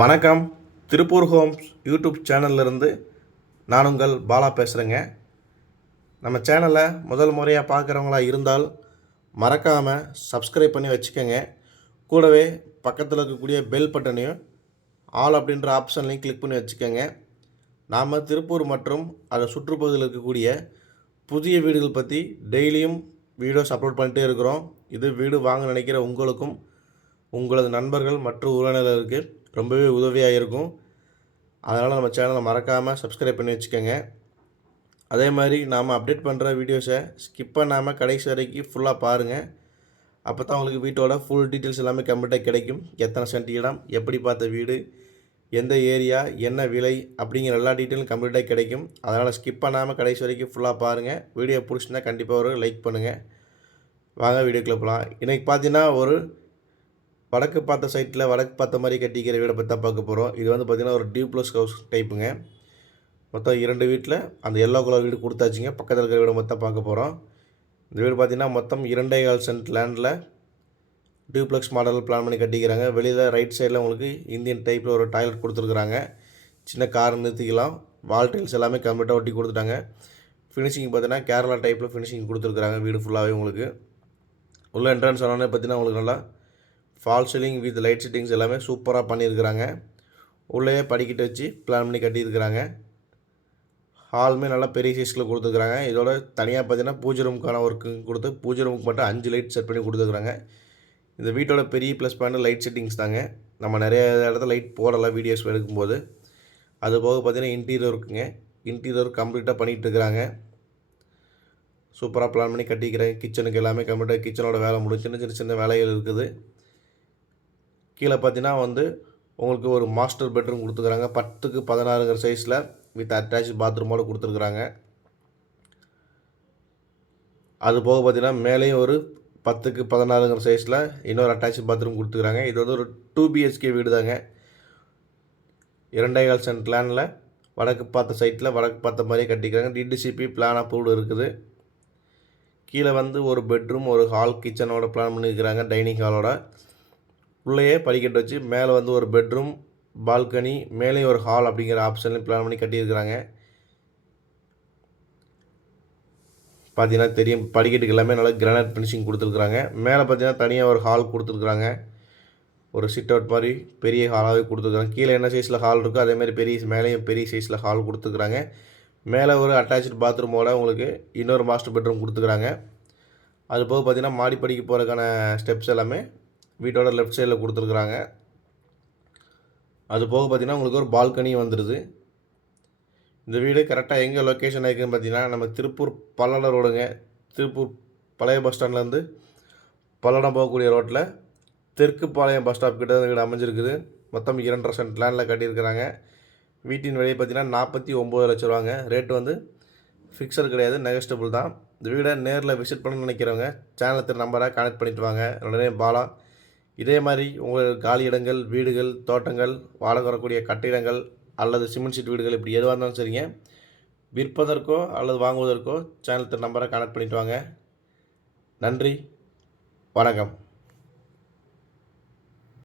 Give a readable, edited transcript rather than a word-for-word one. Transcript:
வணக்கம். Tiruppur Holmes YouTube சேனல்லேருந்து நான் உங்கள் பாலா பேசுகிறேங்க. நம்ம சேனலை முதல் முறையாக பார்க்குறவங்களா இருந்தால் மறக்காமல் சப்ஸ்கிரைப் பண்ணி வச்சுக்கோங்க. கூடவே பக்கத்தில் இருக்கக்கூடிய பெல் பட்டனையும் ஆல் அப்படின்ற ஆப்ஷன்லையும் கிளிக் பண்ணி வச்சுக்கோங்க. நாம் திருப்பூர் மற்றும் அதை சுற்றுப்பகுதியில் இருக்கக்கூடிய புதிய வீடுகள் பற்றி டெய்லியும் வீடியோஸ் அப்லோட் பண்ணிகிட்டே இருக்கிறோம். இது வீடு வாங்க நினைக்கிற உங்களுக்கும் உங்களது நண்பர்கள் மற்றும் உறவினர்களுக்கு ரொம்பவே உதவியாக இருக்கும். அதனால் நம்ம சேனலை மறக்காமல் சப்ஸ்கிரைப் பண்ணி வச்சுக்கோங்க. அதே மாதிரி நாம் அப்டேட் பண்ணுற வீடியோஸை ஸ்கிப் பண்ணாமல் கடைசி வரைக்கும் ஃபுல்லாக பாருங்கள். அப்போ தான் உங்களுக்கு வீட்டோட ஃபுல் டீட்டெயில்ஸ் எல்லாமே கம்ப்ளீட்டாக கிடைக்கும். எத்தனை சென்ட் இடம், எப்படி பார்த்த வீடு, எந்த ஏரியா, என்ன விலை அப்படிங்கிற எல்லா டீட்டெயிலும் கம்ப்ளீட்டாக கிடைக்கும். அதனால் ஸ்கிப் பண்ணாமல் கடைசி வரைக்கும் ஃபுல்லாக பாருங்கள். வீடியோ பிடிச்சிருந்தா கண்டிப்பாக ஒரு லைக் பண்ணுங்கள். வாங்க வீடியோக்குள்ளே போகலாம். இன்றைக்கி பார்த்தீங்கன்னா ஒரு வடக்கு பார்த்த சைட்டில் வடக்கு பார்த்த மாதிரி கட்டிக்கிற வீடை பற்றி தான் பார்க்க போகிறோம். இது வந்து பார்த்திங்கன்னா ஒரு டியூப்ளஸ் ஹவுஸ் டைப்புங்க. மொத்தம் 2 வீட்டில் அந்த எல்லோ கலர் வீடு கொடுத்தாச்சுங்க. பக்கத்தில் இருக்கிற வீடை மொத்தம் பார்க்க போகிறோம். இந்த வீடு பார்த்திங்கன்னா மொத்தம் 2.25 சென்ட் லேண்டில் டியூப்ளெக்ஸ் மாடல் பிளான் பண்ணி கட்டிக்கிறாங்க. வெளியில் ரைட் சைடில் உங்களுக்கு இந்தியன் டைப்பில் ஒரு டாய்லெட் கொடுத்துருக்குறாங்க. சின்ன கார் நிறுத்திக்கலாம். வால் டைல்ஸ் எல்லாமே கம்ப்ளீட்டாக ஒட்டி கொடுத்துட்டாங்க. ஃபினிஷிங் பார்த்தீங்கன்னா கேரளா டைப்பில் ஃபினிஷிங் கொடுத்துருக்குறாங்க. வீடு ஃபுல்லாகவே உங்களுக்கு உள்ள என்ட்ரன்ஸ் ஆனோடனே பார்த்திங்கன்னா உங்களுக்கு நல்லா fall ceiling with light settings எல்லாமே சூப்பராக பண்ணியிருக்கிறாங்க. உள்ளே படிக்கட்டு வச்சு பிளான் பண்ணி கட்டியிருக்கிறாங்க. ஹாலுமே நல்லா பெரிய சைஸில் கொடுத்துருக்குறாங்க. இதோட தனியாக பார்த்தீங்கன்னா பூஜை ரூமுக்கான ஒர்க்கு கொடுத்து பூஜை ரூமுக்கு மட்டும் 5 லைட் செட் பண்ணி கொடுத்துருக்குறாங்க. இந்த வீட்டோட பெரிய ப்ளஸ் பாயிண்ட் லைட் செட்டிங்ஸ் தாங்க. நம்ம நிறைய இடத்துல லைட் போடலாம் வீடியோஸ் எடுக்கும்போது. அது போக பார்த்தீங்கன்னா இன்டீரியர் இருக்குங்க. இன்டீரியர் கம்ப்ளீட்டாக பண்ணிகிட்டு இருக்கிறாங்க. சூப்பராக பிளான் பண்ணி கட்டிக்கிறாங்க. கிச்சனுக்கு எல்லாமே கம்ப்ளீட்டாக கிச்சனோட வேலை முடிஞ்சு சின்ன சின்ன வேலைகள் இருக்குது. கீழே பார்த்தீங்கன்னா உங்களுக்கு ஒரு மாஸ்டர் பெட்ரூம் கொடுத்துருக்குறாங்க. 10க்கு 16ங்கிற சைஸில் வித் அட்டாச் பாத்ரூமோடு கொடுத்துருக்குறாங்க. அது போக பார்த்தீங்கன்னா மேலேயும் ஒரு 10க்கு 16ங்கிற சைஸில் இன்னொரு அட்டாச் பாத்ரூம் கொடுத்துருக்குறாங்க. இது ஒரு 2 BHK வீடு தாங்க. 2.25 சென்ட் லேண்டில் வடக்கு பார்த்த சைட்டில் வடக்கு பார்த்த மாதிரியே கட்டிக்கிறாங்க. DDCP பிளான் அப்ரூவ்டு இருக்குது. கீழே ஒரு பெட்ரூம், ஒரு ஹால், கிச்சனோட பிளான் பண்ணியிருக்கிறாங்க. டைனிங் ஹாலோட உள்ளேயே படிக்கட்டு வச்சு மேலே ஒரு பெட்ரூம், பால்கனி, மேலே ஒரு ஹால் அப்படிங்கிற ஆப்ஷன்லையும் பிளான் பண்ணி கட்டியிருக்கிறாங்க. பார்த்தீங்கன்னா தெரியும், படிக்கட்டுக்கு எல்லாமே நல்லா கிரானைட் ஃபினிஷிங் கொடுத்துருக்குறாங்க. மேலே பார்த்தீங்கன்னா தனியாக ஒரு ஹால் கொடுத்துருக்குறாங்க. ஒரு சிட் அவுட் மாதிரி பெரிய ஹாலாகவே கொடுத்துருக்குறாங்க. கீழே என்ன சைஸில் ஹால் இருக்கோ அதேமாதிரி மேலேயும் பெரிய சைஸில் ஹால் கொடுத்துருக்குறாங்க. மேலே ஒரு அட்டாச்சு பாத்ரூமோட உங்களுக்கு இன்னொரு மாஸ்டர் பெட்ரூம் கொடுத்துருக்குறாங்க. அது போக பார்த்தீங்கன்னா மாடிப்படிக்கு போகிறதுக்கான ஸ்டெப்ஸ் எல்லாமே வீட்டோட லெஃப்ட் சைடில் கொடுத்துருக்குறாங்க. அது போக பார்த்திங்கன்னா உங்களுக்கு ஒரு பால்கனி வந்துடுது. இந்த வீடு கரெக்டாக எங்கே லொக்கேஷன் ஆகிருக்குன்னு பார்த்தீங்கன்னா நம்ம திருப்பூர் பல்லடம் ரோடுங்க. திருப்பூர் பழைய பஸ் ஸ்டாண்ட்லேருந்து பல்லடம் போகக்கூடிய ரோட்டில் தெற்கு பாளையம் பஸ் ஸ்டாப் கிட்ட இந்த வீடு அமைஞ்சிருக்குது. மொத்தம் 2.5 சென்ட் லேண்டில் கட்டியிருக்கிறாங்க. வீட்டின் விலையை பார்த்தீங்கன்னா 49 லட்ச ரூபாங்க. ரேட்டு ஃபிக்ஸட் கிடையாது, நெகஸ்டபிள் தான். இந்த வீடை நேரில் விசிட் பண்ண நினைக்கிறவங்க சேனலத்தின் நம்பரை கனெக்ட் பண்ணிவிட்டு வாங்க. உடனே பாலா. இதே மாதிரி உங்கள் காலி இடங்கள், வீடுகள், தோட்டங்கள், வாடகை வரக்கூடிய கட்டிடங்கள் அல்லது சிமெண்ட் சீட் வீடுகள் இப்படி எதுவாக இருந்தாலும் சரிங்க, விற்பதற்கோ அல்லது வாங்குவதற்கோ சேனலத்தின் நம்பரை கனெக்ட் பண்ணிவிட்டு வாங்க. நன்றி, வணக்கம்.